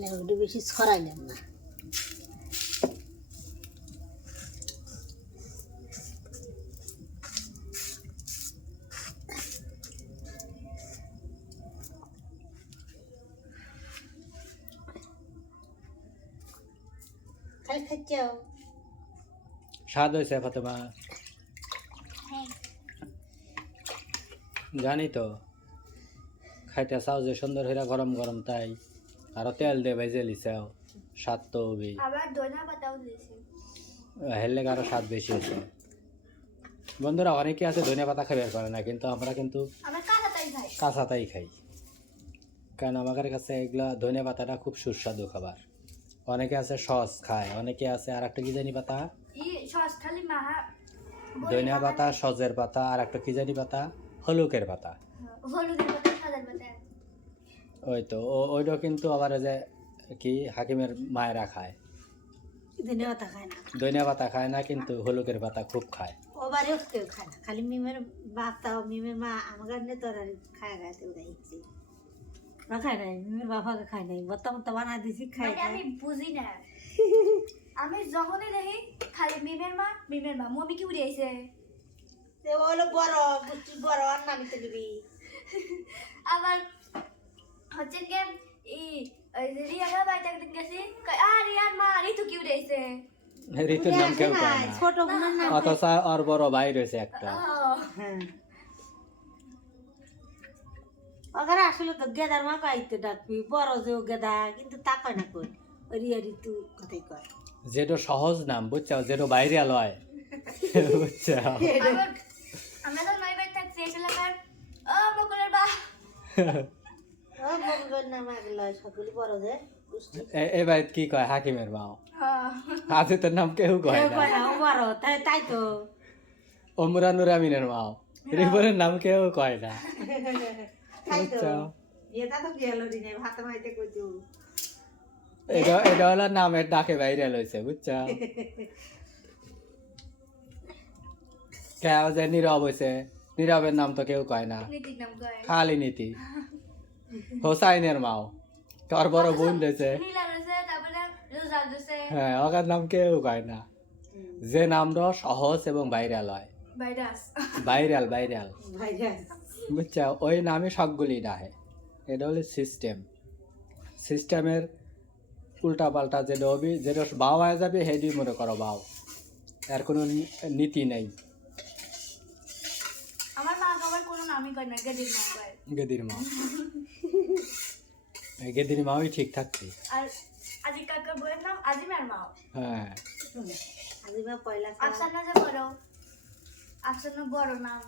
না ওটা বেশি ছড়াইলাম না। খাই খাচ্ছাও স্বাদ হয়েছে ফাতেমা? জানি তো খাইতে চাও যে সুন্দর হইরা গরম গরম, তাই আরো তেল দিয়ে ভেজে লিছাও, স্বাদ তো হবি। আবার ধনিয়া পাতাও দিয়েছি। হেললে আরো স্বাদ বেশি হয়েছে। বন্ধুরা অনেকে আছে ধনিয়া পাতা খাবার করে না, কিন্তু আমরা কিন্তু আমরা কাঁচাটাই খাই। কাঁচাটাই খাই, কারণ আমাদের কাছে এগুলা ধনিয়া পাতাটা খুব সুস্বাদু খাবার। অনেকে আছে সস খায়, অনেকে আছে আর একটা কি জানি পাতা, সস খালি মাহা ধনিয়া পাতা, সজের পাতা, আর একটা কি জানি পাতা, হলুকের পাতা। হলুদের পাতা, সাদার পাতা। ওই তো ওইটা কিন্তু আবার ওই যে কি হাকিমের মায়েরা খায়, ধনিয়া পাতা খায় না। ধনিয়া পাতা খায় না, কিন্তু হলুকের পাতা খুব খায়। ও বাড়িও কেউ খায় না, খালি মিমের বাপ্তা মিমের মা আমার কাছে তোর খায় খায় তো দেখছি ওরা খায় নাই, মিমের বাবাকে খায় নাই, বত্তা মত্তা বানা দিছি খায় মানে আমি বুঝি না। আমি যখনই দেখি খালি মিমের মা মমি কি উড়ে আইছে। সে হলো বড় বুঝছি বড় আর নামি তো দিবি। আবার হচ্ছে কি রিয়ার বাড়িতে একদিন গেছি, রিয়ার মা ঋতু কি উড়ে আইছে। ঋতুর নাম কেউ কয় না, ছোট বোনের নাম অথচ ওর বড় ভাই রয়েছে একটা। হ্যাঁ ওখানে আসলে তো গেদার মা পাইতে ডাকবি, বড় যে ও গেদা, কিন্তু তা কয় না কই ওই রিয়া ঋতু কথাই কয়। যেটা সহজ নাম বুঝছো, যেটা বাইরে লয় বুঝছো। আবার আমরা তো নয় বাড়ি থাকছি এসে লাগার ও বকুলের বা ও বকুলের নাম আগে লয়, সকলে বড় যে পুষ্টি এই বাড়িতে কি কয় হাকিমের মাও, হ্যাঁ আজে তোর নাম কেউ কয় কেউ না। কয় না, ও বড় তাই তাই তো ওমরা নুরামিনের মাও, রিপনের নাম কেউ কয় না তাই তো বুঝছো। এটা তো গেল দিনে ভাত মাইতে কই দিও। এটা হলো নামের ডাকে বাইরে লইছে বুঝছো। কেউ যে নীরব হয়েছে, নীরবের নাম তো কেউ কয় না, নীতির নাম কয় খালি নীতি। হোসাইনের মাও, তোর বড় বোন রয়েছে, নীলা রয়েছে, তারপরে রোজা রয়েছে, হ্যাঁ ওকার নাম কেউ কয় না। যে নামটা সহজ এবং ভাইরাল হয়, ভাইরাস ভাইরাল ভাইরাস বুঝছো, ওই নামে সবগুলি ডাহে। এটা হলো সিস্টেমের উল্টা পাল্টা, যেটা হবি যেটা বাও হয়ে যাবে হেডি মনে করো বাও, এর কোনো নীতি নেই। আমার মা আবার কোনো নামই কয় না, গেদির নাম কয়। গেদির মা, গেদির মাওই ঠিক থাকছে। আর আজি কাকার বইয়ের নাম আজিমের মা। হ্যাঁ আজিবা পয়লা আফসানা যে বড়, আফসানা বড় নাম।